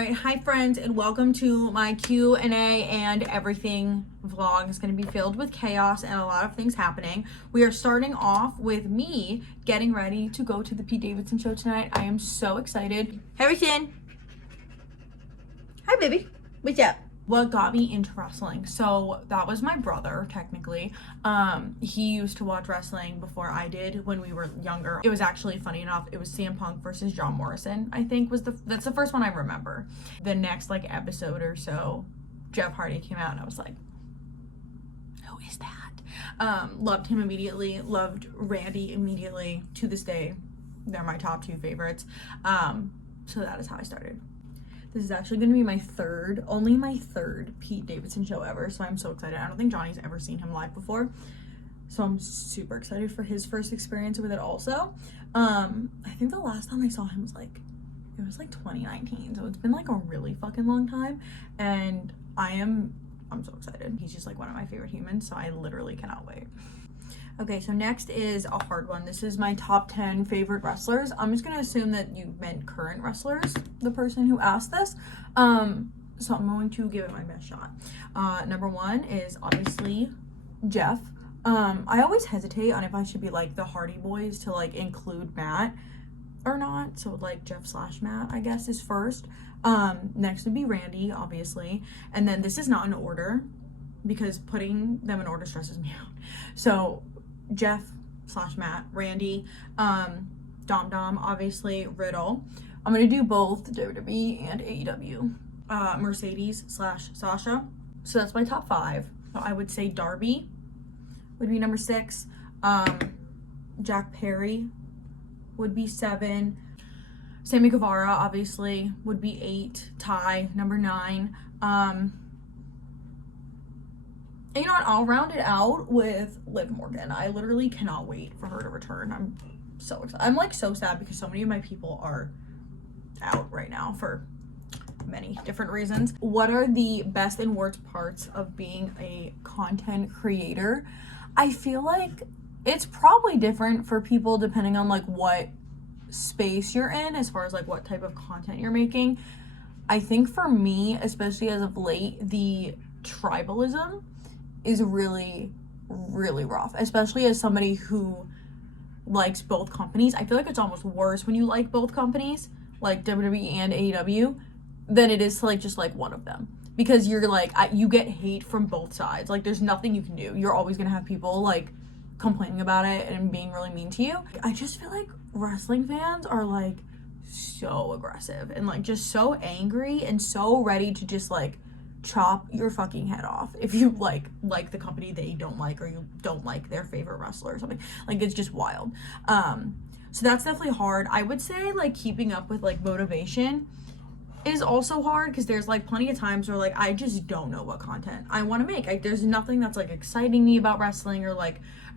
right, hi friends, and welcome to my Q&A and everything vlog. Is going to be filled with chaos and a lot of things happening. We are starting off with me getting ready to go to the Pete Davidson show tonight. I am so excited. Harrison. Hi, baby. What's up? What got me into wrestling? So that was my brother, technically. He used to watch wrestling before I did when we were younger. It was actually, funny enough, it was CM Punk versus John Morrison, I think that's the first one I remember. The next episode or so, Jeff Hardy came out and I was like, who is that? Loved him immediately, loved Randy immediately. To this day, they're my top two favorites. So that is how I started. This is actually going to be only my third Pete Davidson show ever, so I'm so excited. I don't think Johnny's ever seen him live before, so I'm super excited for his first experience with it also. I think the last time I saw him was 2019, so it's been a really fucking long time, and I'm so excited. He's just one of my favorite humans, so I literally cannot wait. Okay, so next is a hard one. This is my top 10 favorite wrestlers. I'm just going to assume that you meant current wrestlers, the person who asked this. So I'm going to give it my best shot. Number one is obviously Jeff. I always hesitate on if I should be the Hardy Boys to include Matt or not. So Jeff/Matt, I guess, is first. Next would be Randy, obviously. And then this is not in order because putting them in order stresses me out. So Jeff/Matt, Randy, Dom Dom, obviously, Riddle. I'm going to do both WWE and AEW. Mercedes/Sasha. So that's my top 5. So I would say Darby would be number 6. Jack Perry would be 7. Sammy Guevara, obviously, would be 8. Ty, number 9. And you know what? I'll round it out with Liv Morgan. I literally cannot wait for her to return. I'm so excited. I'm so sad because so many of my people are out right now for many different reasons. What are the best and worst parts of being a content creator? I feel like it's probably different for people depending on what space you're in as far as what type of content you're making. I think for me, especially as of late, the tribalism is really, really rough, especially as somebody who likes both companies. I feel like it's almost worse when you like both companies, like WWE and AEW, than it is to just one of them, because you're you get hate from both sides. There's nothing you can do. You're always gonna have people complaining about it and being really mean to you. I just feel like wrestling fans are so aggressive and just so angry and so ready to just chop your fucking head off if you like the company they don't like, or you don't like their favorite wrestler or something. It's just wild. So that's definitely hard. I would say keeping up with motivation is also hard, because there's plenty of times where I just don't know what content I want to make. There's nothing that's exciting me about wrestling, or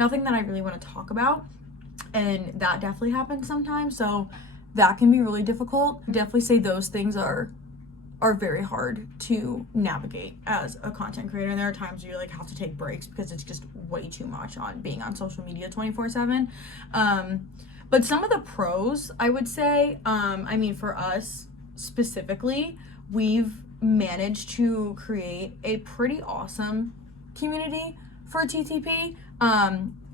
nothing that I really want to talk about, and that definitely happens sometimes. So that can be really difficult. I definitely say those things are very hard to navigate as a content creator. And there are times where you have to take breaks because it's just way too much on being on social media 24/7. But some of the pros, I would say, for us specifically, we've managed to create a pretty awesome community for TTP,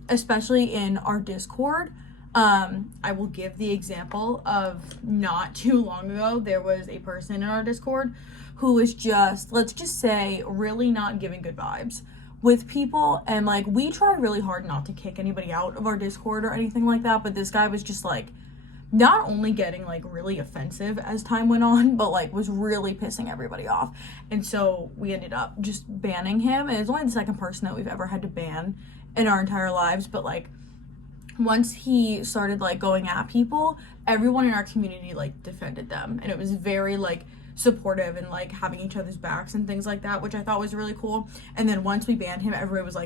especially in our Discord. I will give the example of not too long ago, there was a person in our Discord who was just, let's just say, really not giving good vibes with people. And we try really hard not to kick anybody out of our Discord or anything like that, but this guy was just not only getting really offensive as time went on, but was really pissing everybody off. And so we ended up just banning him. And it's only the second person that we've ever had to ban in our entire lives, but once he started going at people, everyone in our community defended them, and it was very supportive and having each other's backs and things like that, which I thought was really cool. And then once we banned him, everyone was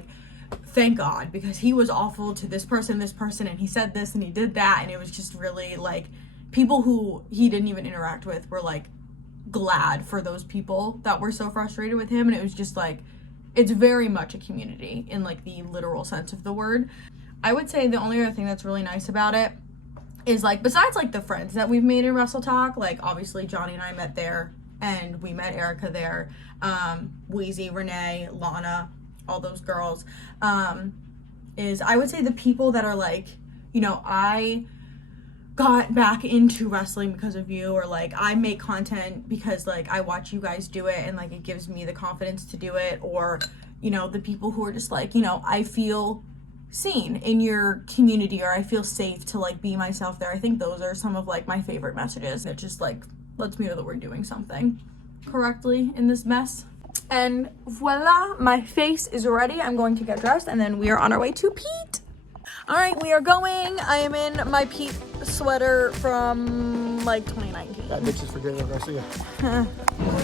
thank God, because he was awful to this person, and he said this and he did that, and it was just really people who he didn't even interact with were glad for those people that were so frustrated with him. And it was just it's very much a community in the literal sense of the word. I would say the only other thing that's really nice about it is besides the friends that we've made in Wrestle Talk, obviously Johnny and I met there and we met Erica there. Wheezy, Renee, Lana, all those girls. Is I would say the people that are like, you know, I got back into wrestling because of you, or like I make content because like I watch you guys do it and like it gives me the confidence to do it, or you know, the people who are just like, you know, I feel seen in your community, or I feel safe to like be myself there. I think those are some of like my favorite messages. It just like lets me know that we're doing something correctly in this mess. And voila, my face is ready. I'm going to get dressed and then we are on our way to Pete. All right, we are going. I am in my Pete sweater from like 2019. That bitch is forgetting the rest of you.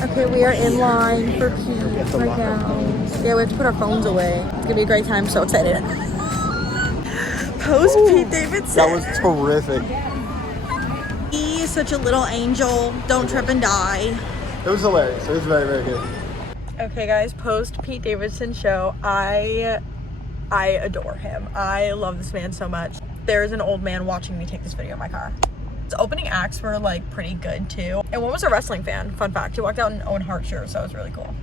Okay, we are in line for Pete right now. Yeah, we have to put our phones away. It's gonna be a great time. I'm so excited. Post Pete Davidson. That was terrific. He is such a little angel. Don't trip and die. It was hilarious. It was very, very good. Okay, guys, post Pete Davidson show. I adore him. I love this man so much. There's an old man watching me take this video in my car. His opening acts were like pretty good too. And one was a wrestling fan, fun fact. He walked out in Owen Hart shirt, so it was really cool.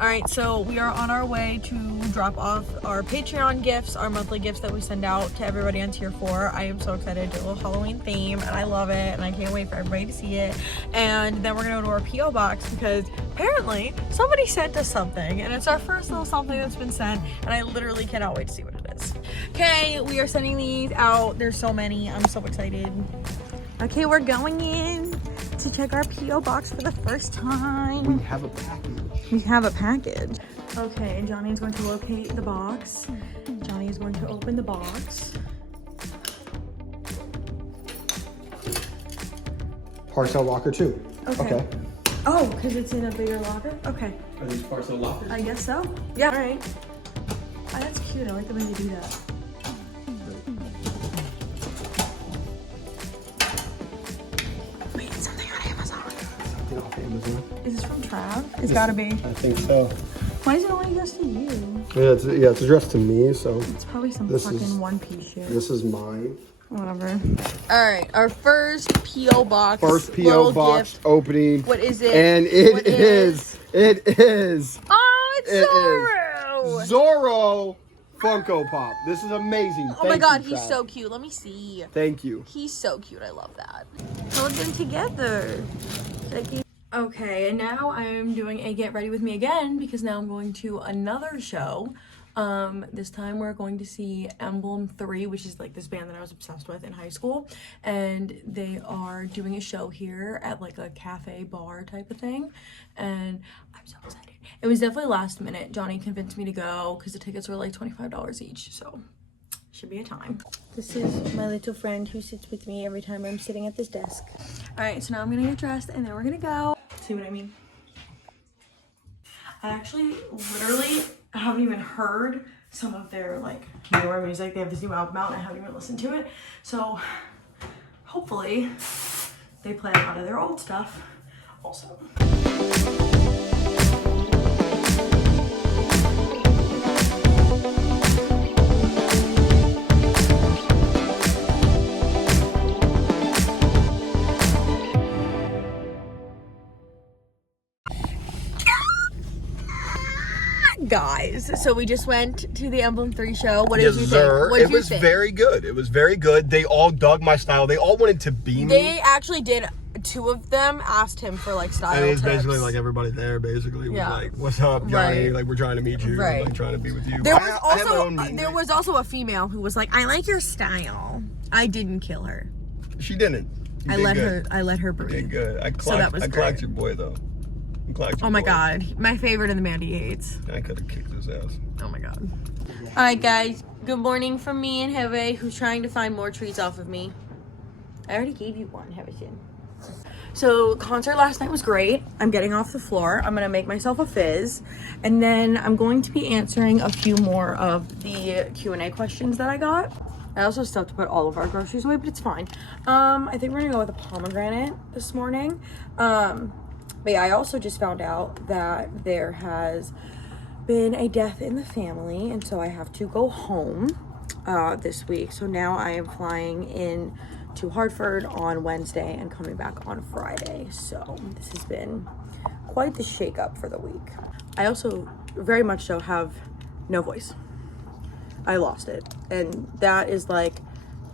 All right, so we are on our way to drop off our Patreon gifts, our monthly gifts that we send out to everybody on tier 4. I am so excited to do a little Halloween theme, and I love it, and I can't wait for everybody to see it. And then we're gonna go to our P.O. box because apparently somebody sent us something, and it's our first little something that's been sent, and I literally cannot wait to see what it is. Okay, we are sending these out. There's so many. I'm so excited. Okay, we're going in to check our P.O. box for the first time. We have a package. We have a package. Okay, Johnny is going to locate the box. Johnny is going to open the box. Parcel locker 2. Okay. Oh, because it's in a bigger locker? Okay. Are these parcel lockers? I guess so. Yeah. All right. Oh, that's cute. I like the way you do that. Wait, something on Amazon. Something off Amazon. Is this from Trav? It's gotta be. I think so. Why is it only addressed to you? Yeah, it's addressed to me, so. It's probably some This fucking is- one-piece shit. This is mine. Whatever. All right, our first P.O. box. First P.O. little box gift. opening. What is it? And it What is. It is. Oh, it's It Zorro. is Zorro Funko Pop. This is amazing. Oh my Thank god, you, he's Trav. so cute. Let me see. Thank you. He's so cute. I love that. Hold them together. Okay, and now I'm doing a get ready with me again because now I'm going to another show. This time we're going to see Emblem 3, which is like this band that I was obsessed with in high school, and they are doing a show here at like a cafe bar type of thing, and I'm so excited. It was definitely last minute. Johnny convinced me to go because the tickets were like $25 each, so should be a time. This is my little friend who sits with me every time I'm sitting at this desk. All right, so now I'm gonna get dressed and then we're gonna go. See what I mean? I actually literally haven't even heard some of their like newer music. They have this new album out and I haven't even listened to it. So hopefully they play a lot of their old stuff also. Guys, so we just went to the Emblem 3 show. What did you think? What did It you was think? very good. It was very good. They all dug my style. They all wanted to be me. They actually did. 2 of them asked him for like style I mean, it's tips. basically like everybody there basically was Yeah. like, what's up, Johnny? Right. Like, we're trying to meet you. Right. Like, trying to be with you. There I was have my also own meeting. there was also a female who was like, I like your style. I didn't kill her. She didn't. You I did let good. her You breathe. did good. I clocked, So that was I clocked great. your boy, though. I clocked your Oh my boy. god. My favorite and the man he hates. I could have kicked his ass. Oh my god. Alright guys, good morning from me and Heve, who's trying to find more treats off of me. I already gave you one, Heveson. So concert last night was great. I'm getting off the floor. I'm gonna make myself a fizz, and then I'm going to be answering a few more of the Q&A questions that I got. I also still have to put all of our groceries away, but it's fine. I think we're gonna go with a pomegranate this morning. But yeah, I also just found out that there has been a death in the family, and so I have to go home this week. So now I am flying in to Hartford on Wednesday and coming back on Friday. So this has been quite the shakeup for the week. I also very much so have no voice. I lost it. And that is like,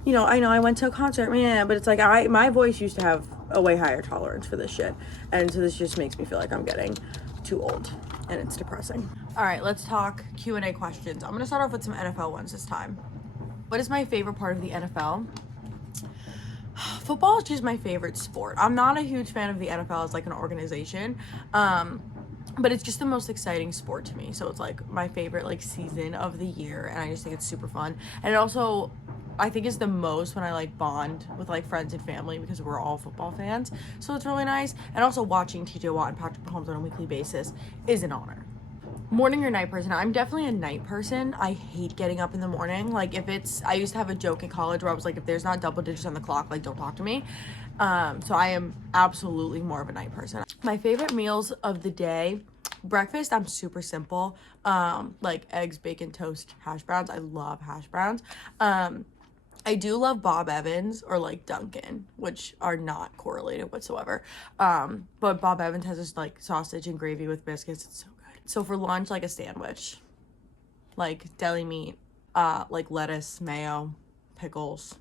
you know I went to a concert, man, but it's like my voice used to have a way higher tolerance for this shit. And so this just makes me feel like I'm getting too old, and it's depressing. All right, let's talk Q&A questions. I'm gonna start off with some NFL ones this time. What is my favorite part of the NFL? Football is just my favorite sport. I'm not a huge fan of the NFL as like an organization, but it's just the most exciting sport to me. So it's like my favorite like season of the year, and I just think it's super fun. And it also, I think, is the most when I like bond with like friends and family because we're all football fans. So it's really nice. And also watching TJ Watt and Patrick Mahomes on a weekly basis is an honor. Morning or night person? I'm definitely a night person. I hate getting up in the morning. Like I used to have a joke in college where I was like, if there's not double digits on the clock, like don't talk to me. So I am absolutely more of a night person. My favorite meals of the day, breakfast, I'm super simple. Like eggs, bacon, toast, hash browns. I love hash browns. I do love Bob Evans or like Dunkin', which are not correlated whatsoever. But Bob Evans has this like sausage and gravy with biscuits. It's so good. So for lunch, like a sandwich, like deli meat, like lettuce, mayo, pickles,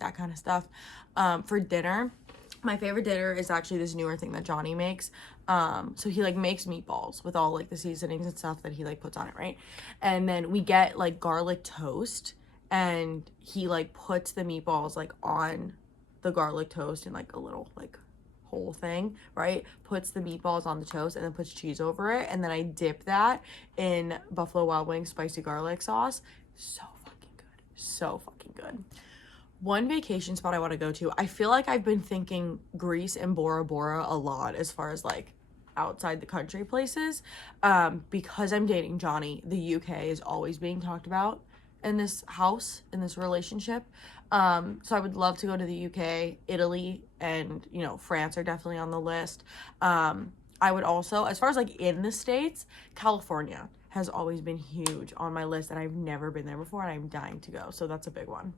that kind of stuff. For dinner, my favorite dinner is actually this newer thing that Johnny makes. So he like makes meatballs with all like the seasonings and stuff that he like puts on it, right? And then we get like garlic toast, and he like puts the meatballs like on the garlic toast in like a little like whole thing, right? Puts the meatballs on the toast and then puts cheese over it, and then I dip that in Buffalo Wild Wings spicy garlic sauce. So fucking good. So fucking good. One vacation spot I want to go to, I feel like I've been thinking Greece and Bora Bora a lot as far as like outside the country places. Because I'm dating Johnny, the UK is always being talked about in this house, in this relationship. So I would love to go to the UK, Italy, and France are definitely on the list. I would also, as far as like in the States, California has always been huge on my list, and I've never been there before, and I'm dying to go. So that's a big one.